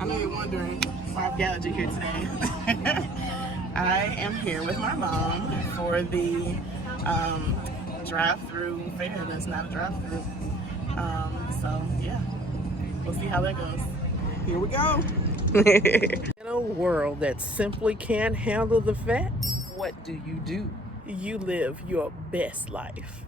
I know you're wondering why I've gathered you here today. I am here with my mom for the drive-thru fair. That's not a drive-thru. So yeah, we'll see how that goes. Here we go. In a world that simply can't handle the fact, what do? You live your best life.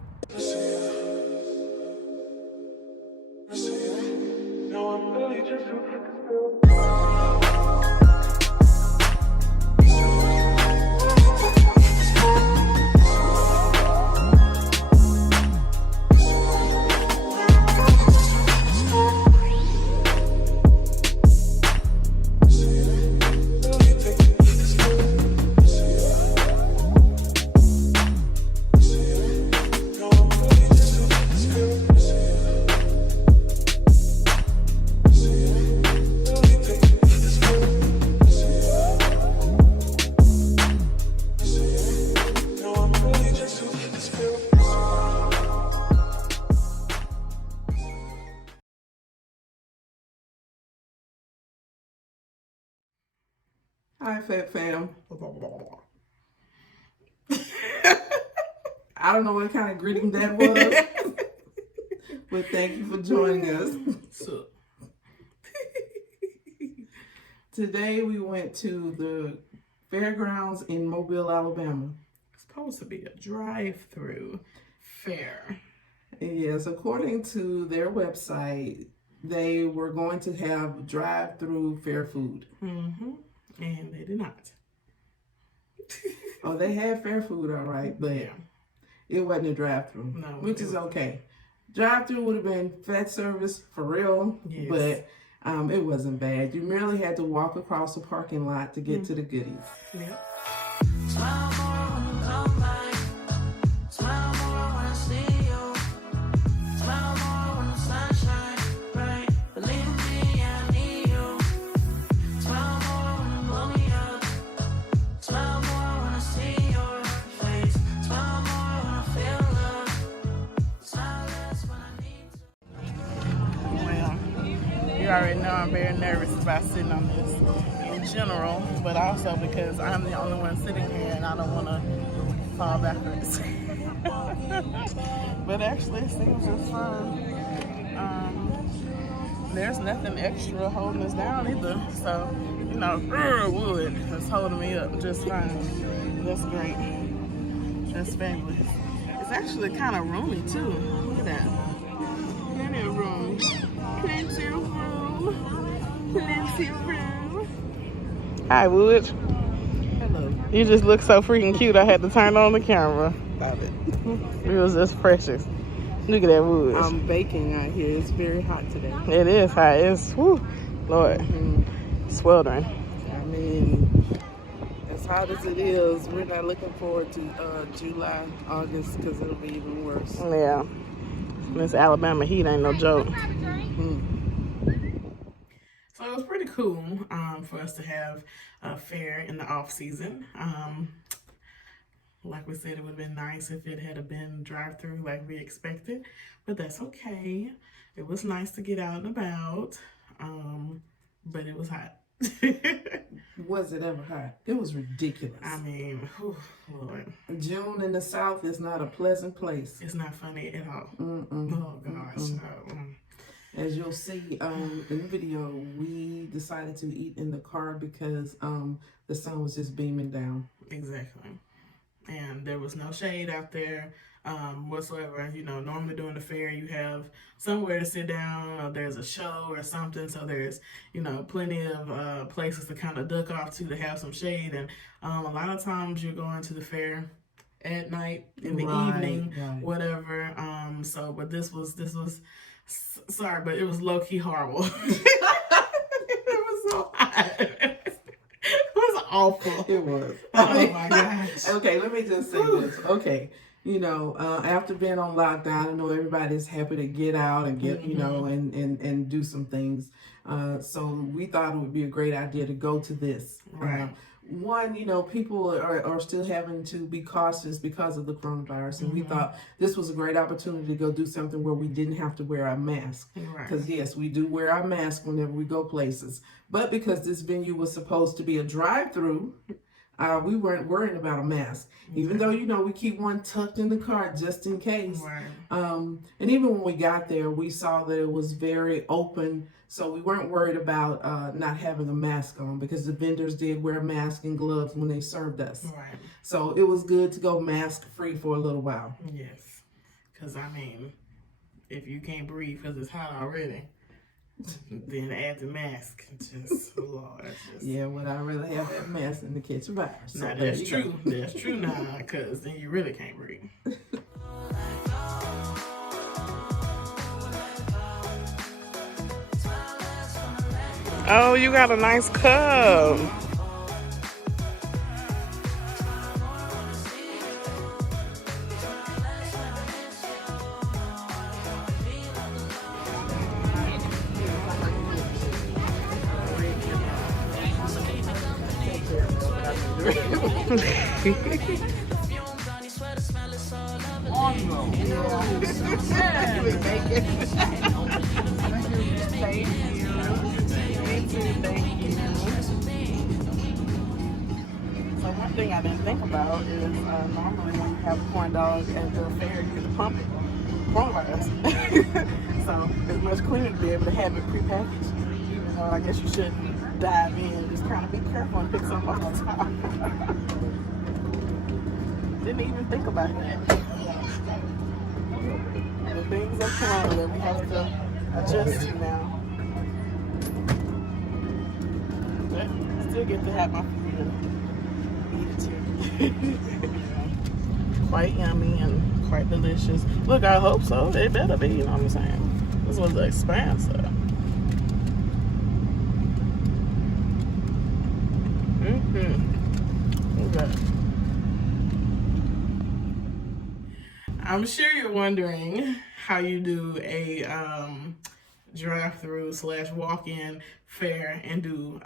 Hi, Fat Fam. I don't know what kind of greeting that was, but thank you for joining us. Today we went to the fairgrounds in Mobile, Alabama. It's supposed to be a drive-through fair. Yes, according to their website, they were going to have drive-through fair food. Mm-hmm. And they did not. Oh, they had fair food, all right, but yeah, it wasn't a drive-thru. No, which is okay. Drive-thru would have been fat service for real, yes, but it wasn't bad. You merely had to walk across the parking lot to get to the goodies. Yep. You already know I'm very nervous about sitting on this in general, but also because I'm the only one sitting here and I don't want to fall backwards. But actually it seems just fine. There's nothing extra holding us down either, so you know, wood is holding me up just fine. That's great. That's fabulous. It's actually kind of roomy too. Look at that. Plenty of room. Plenty of room. Plenty of room. Hi, Wood. Hello. You just look so freaking cute. I had to turn on the camera. Stop it. It was just precious. Look at that Wood. I'm baking out here. It's very hot today. It is hot. It's, whew, Lord, sweltering. I mean, as hot as it is, we're not looking forward to July, August, because it'll be even worse. Yeah. This Alabama heat ain't no joke. So it was pretty cool for us to have a fair in the off season. Like we said, it would have been nice if it had been drive-through like we expected, but that's okay. It was nice to get out and about, but it was hot. Was it ever hot? It was ridiculous. I mean, whew, Lord. June in the South is not a pleasant place. It's not funny at all. Oh gosh. As you'll see in the video, we decided to eat in the car because the sun was just beaming down. Exactly. And there was no shade out there whatsoever. You know, normally during the fair you have somewhere to sit down, or there's a show or something, so there's, you know, plenty of places to kind of duck off to have some shade. And a lot of times you're going to the fair at night, in the evening, whatever. So, but this was sorry, but it was low-key horrible. It was so hot. It was awful. It was. Oh my gosh. Okay, let me just say this. Okay, after being on lockdown, I know everybody's happy to get out and get, and do some things. So we thought it would be a great idea to go to this. Right. One, people are still having to be cautious because of the coronavirus. And we thought this was a great opportunity to go do something where we didn't have to wear our mask. Because, yes, we do wear our mask whenever we go places. But because this venue was supposed to be a drive-through, we weren't worried about a mask. Even though, we keep one tucked in the car just in case. Right. And even when we got there, we saw that it was very open. So we weren't worried about not having a mask on because the vendors did wear masks and gloves when they served us. Right. So it was good to go mask-free for a little while. Yes. Because, if you can't breathe because it's hot already, then add the mask. Just, Lord. Yeah, well, I'd rather have that mask than to catch a virus. So now, that's true. That's true now, because then you really can't breathe. Oh, you got a nice cup. So one thing I didn't think about is normally when you have a corn dog at the fair, you get the pump coronavirus. So it's much cleaner to be able to have it prepackaged. Even though I guess you shouldn't dive in, just kind of be careful and pick something off the top. Didn't even think about that. The things of corona that we have to adjust to now. But still get to have my food and eat it too. Quite yummy and quite delicious. Look, I hope so. It better be, you know what I'm saying? This was expensive. Okay. I'm sure you're wondering how you do a drive-through / walk-in fair and do,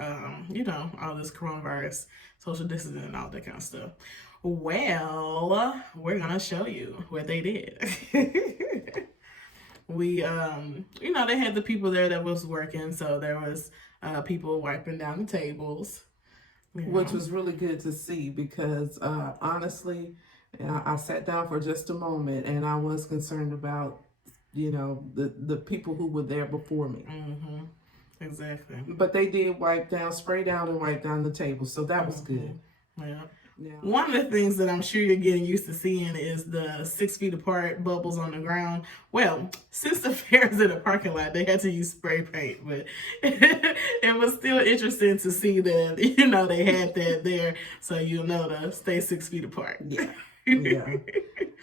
all this coronavirus, social distancing and all that kind of stuff. Well, we're going to show you what they did. We, they had the people there that was working, so there was people wiping down the tables. Which was really good to see because, honestly, I sat down for just a moment and I was concerned about, the people who were there before me. Mm-hmm. Exactly. But they did spray down and wipe down the table, so that was good. Yeah. One of the things that I'm sure you're getting used to seeing is the 6 feet apart bubbles on the ground. Well, since the fair's in the parking lot, they had to use spray paint, but it was still interesting to see that, they had that there, so to stay 6 feet apart. Yeah. Yeah.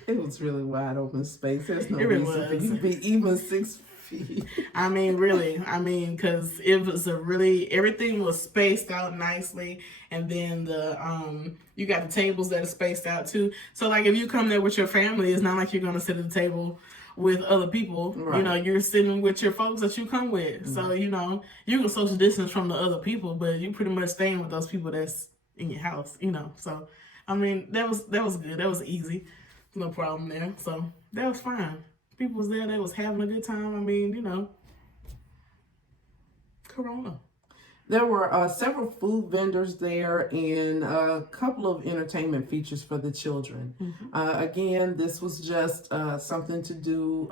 It was really wide open space. There's no reason for you to be even 6 feet. Really. Because it was everything was spaced out nicely. And then you got the tables that are spaced out too. So like if you come there with your family, it's not like you're going to sit at the table with other people. Right. You're sitting with your folks that you come with. Mm-hmm. So, you can social distance from the other people, but you pretty much staying with those people that's in your house, So, that was good. That was easy. No problem there. So that was fine. People was there. They was having a good time. Corona. There were several food vendors there and a couple of entertainment features for the children. Mm-hmm. Again, this was just something to do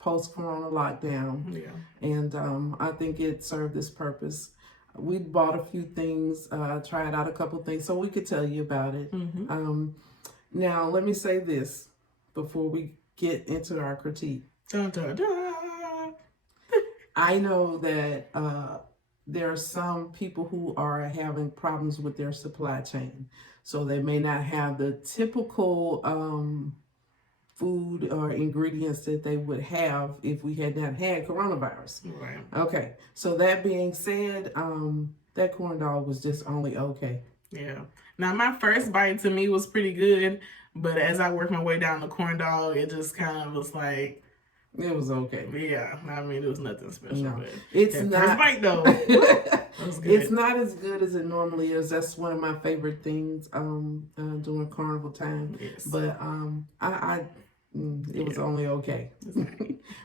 post-corona lockdown. Yeah. And I think it served this purpose. We bought a few things, tried out a couple things, so we could tell you about it. Mm-hmm. Now, let me say this before we get into our critique. Dun, dun, dun. I know that there are some people who are having problems with their supply chain. So they may not have the typical food or ingredients that they would have if we had not had coronavirus. Right. Okay. So that being said, that corn dog was just only okay. Yeah. Now, my first bite to me was pretty good, But as I worked my way down the corn dog, it just kind of was like, it was okay. Yeah, I mean, it was nothing special. No, but it's that not. First bite though, that was good. It's not as good as it normally is. That's one of my favorite things during carnival time. Yes. But it was only okay.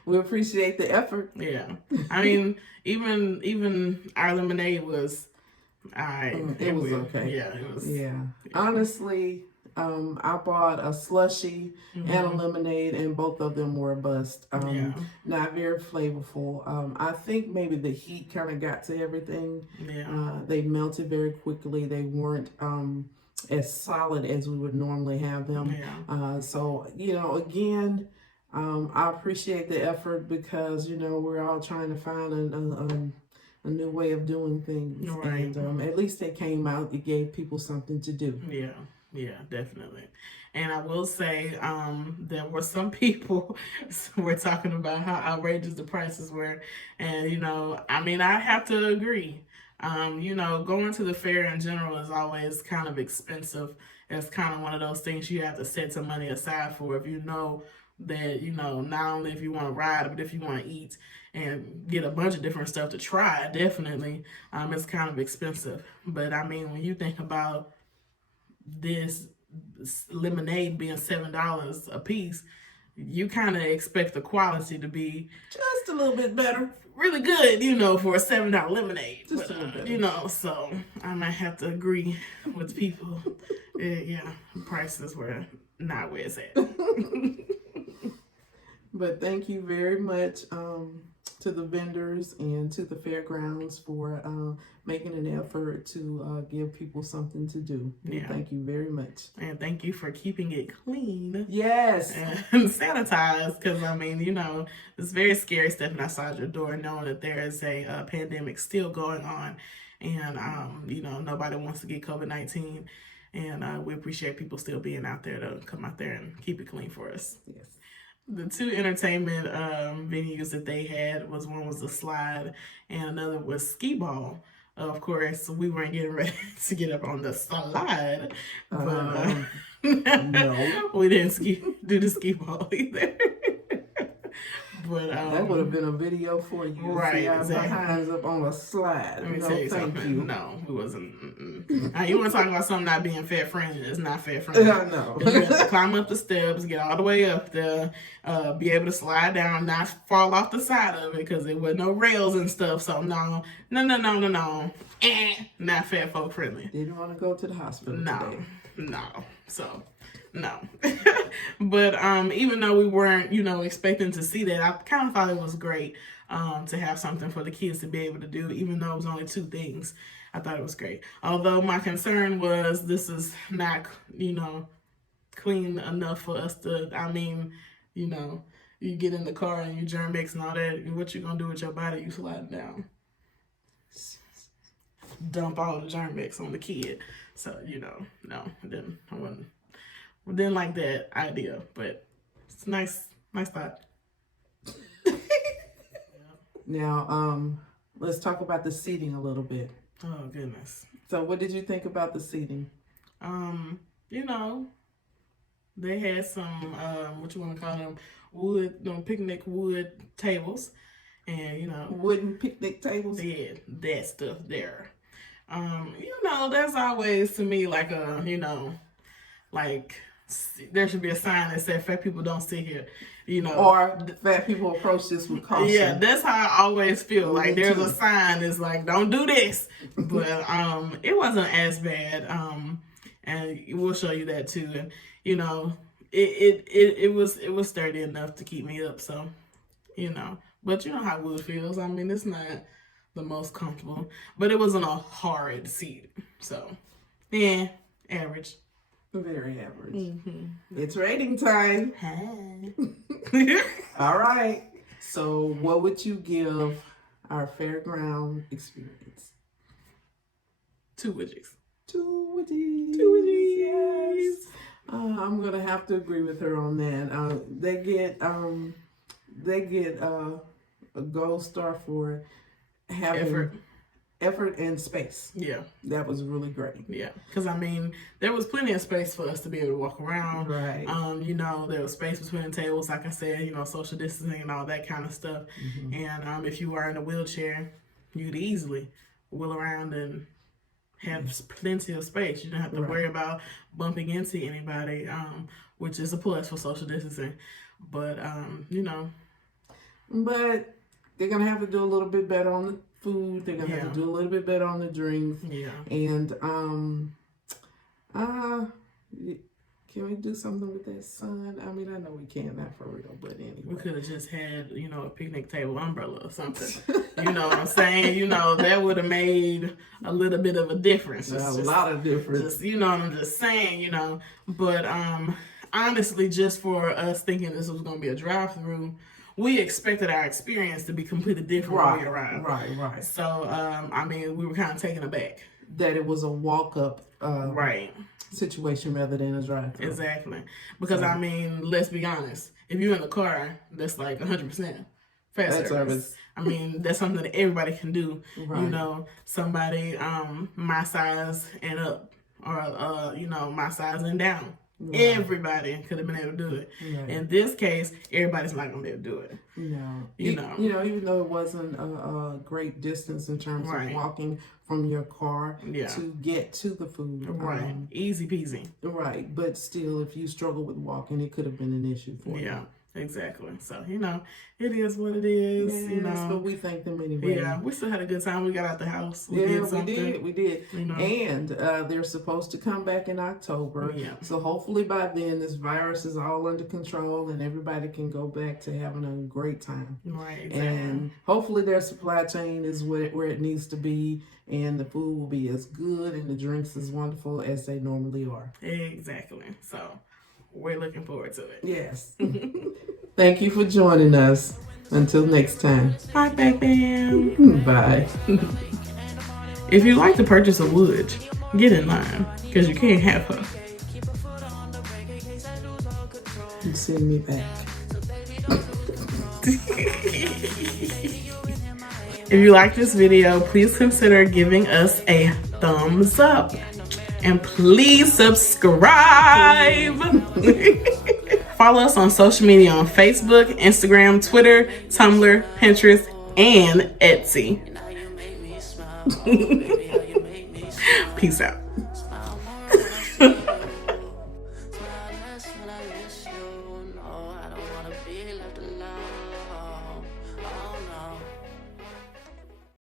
We appreciate the effort. Yeah, I mean, even our lemonade was, it was okay. Yeah, it was. Yeah, honestly. I bought a slushie and a lemonade, and both of them were a bust. Not very flavorful. I think maybe the heat kind of got to everything. Yeah. They melted very quickly. They weren't as solid as we would normally have them. Yeah. So, again, I appreciate the effort because, we're all trying to find a new way of doing things. Right. And at least they came out. It gave people something to do. Yeah. Yeah, definitely. And I will say, there were some people were talking about how outrageous the prices were. And, I mean, I have to agree. Going to the fair in general is always kind of expensive. It's kind of one of those things you have to set some money aside for if you know that, not only if you want to ride, but if you want to eat and get a bunch of different stuff to try, definitely, it's kind of expensive. But, I mean, when you think about this lemonade being $7 a piece, you kind of expect the quality to be just a little bit better, really good, for a $7 lemonade. Just a little bit, so I might have to agree with people. Yeah, prices were not where it's at. But thank you very much to the vendors and to the fairgrounds for making an effort to give people something to do. Yeah. Thank you very much. And thank you for keeping it clean. Yes. And sanitized, because, I mean, it's very scary stepping outside your door knowing that there is a pandemic still going on. And, nobody wants to get COVID-19. And we appreciate people still being out there to come out there and keep it clean for us. Yes. The two entertainment venues that they had one was a slide and another was skee ball. Of course, we weren't getting ready to get up on the slide, but no, we didn't do the skee ball either. But that would have been a video for you. Right, exactly. Behinds up on a slide. Let me tell you something. No, it wasn't. You want to talk about something not being fair friendly? It's not fair friendly. I know. You have to climb up the steps, get all the way up there, be able to slide down, not fall off the side of it because there were no rails and stuff. So no. Not fair folk friendly. Didn't want to go to the hospital today. No. So. No. But even though we weren't, expecting to see that, I kind of thought it was great to have something for the kids to be able to do, even though it was only 2 things. I thought it was great. Although my concern was this is not, clean enough for us to, you get in the car and you germ mix and all that. What you going to do with your body? You sliding down. Dump all the germ mix on the kid. So, no, I didn't like that idea, but it's nice thought. Now, let's talk about the seating a little bit. Oh, goodness. So what did you think about the seating? They had some, what you want to call them, wood, picnic wood tables, and, wooden picnic tables? Yeah, that stuff there. There's always, to me, like there should be a sign that says fat people don't sit here, Or fat people approach this with caution. Yeah, that's how I always feel. Like there's a sign that's like, don't do this. But it wasn't as bad. And we'll show you that too. And it was sturdy enough to keep me up. So, but you know how wood feels. I mean, it's not the most comfortable, but it wasn't a hard seat. So, yeah, average. Very average. It's rating time. Hey. All right. So what would you give our fairground experience? 2 widgets. 2 widgets. 2 widgets. Yes. I'm gonna have to agree with her on that. They get a gold star for having effort and space. Yeah. That was really great. Yeah. Because, I mean, there was plenty of space for us to be able to walk around. Right. You know, there was space between the tables, like I said, you know, social distancing and all that kind of stuff. And if you were in a wheelchair, you could easily wheel around and have plenty of space. You don't have to worry about bumping into anybody, which is a plus for social distancing. But, you know. But they're going to have to do a little bit better on the food. They're going to have to do a little bit better on the drinks. Yeah. And can we do something with that sun? I mean, I know we can't, not for real, but anyway. We could have just had, you know, a picnic table umbrella or something. You know what I'm saying? You know, that would have made a little bit of a difference. A lot of difference. You know what I'm just saying, you know. But honestly, just for us thinking this was going to be a drive-thru, we expected our experience to be completely different when we arrived. Right. So, I mean, we were kind of taken aback. That it was a walk-up situation rather than a drive-thru. Exactly. Because, I mean, let's be honest. If you're in the car, that's like 100% fast service. I mean, that's something that everybody can do. Right. You know, somebody my size and up, or, you know, my size and down. Right. Everybody could have been able to do it. Right. In this case, everybody's not going to be able to do it. No. You know, even though it wasn't a great distance in terms of walking from your car to get to the food. Right. Easy peasy. Right. But still, if you struggle with walking, it could have been an issue for you. Yeah. Exactly. So, you know, it is what it is. Yes, you know, but we thank them anyway. Yeah, we still had a good time. We got out the house. We did. You know? And they're supposed to come back in October. Yeah. So hopefully by then this virus is all under control and everybody can go back to having a great time. Right. Exactly. And hopefully their supply chain is where it needs to be, and the food will be as good and the drinks as wonderful as they normally are. Exactly. So we're looking forward to it. Yes. Thank you for joining us. Until next time. Bye, baby. Bye. If you'd like to purchase a wood, get in line, because you can't have her. You send me back. If you like this video, please consider giving us a thumbs up. And please subscribe. Follow us on social media on Facebook, Instagram, Twitter, Tumblr, Pinterest, and Etsy. Peace out.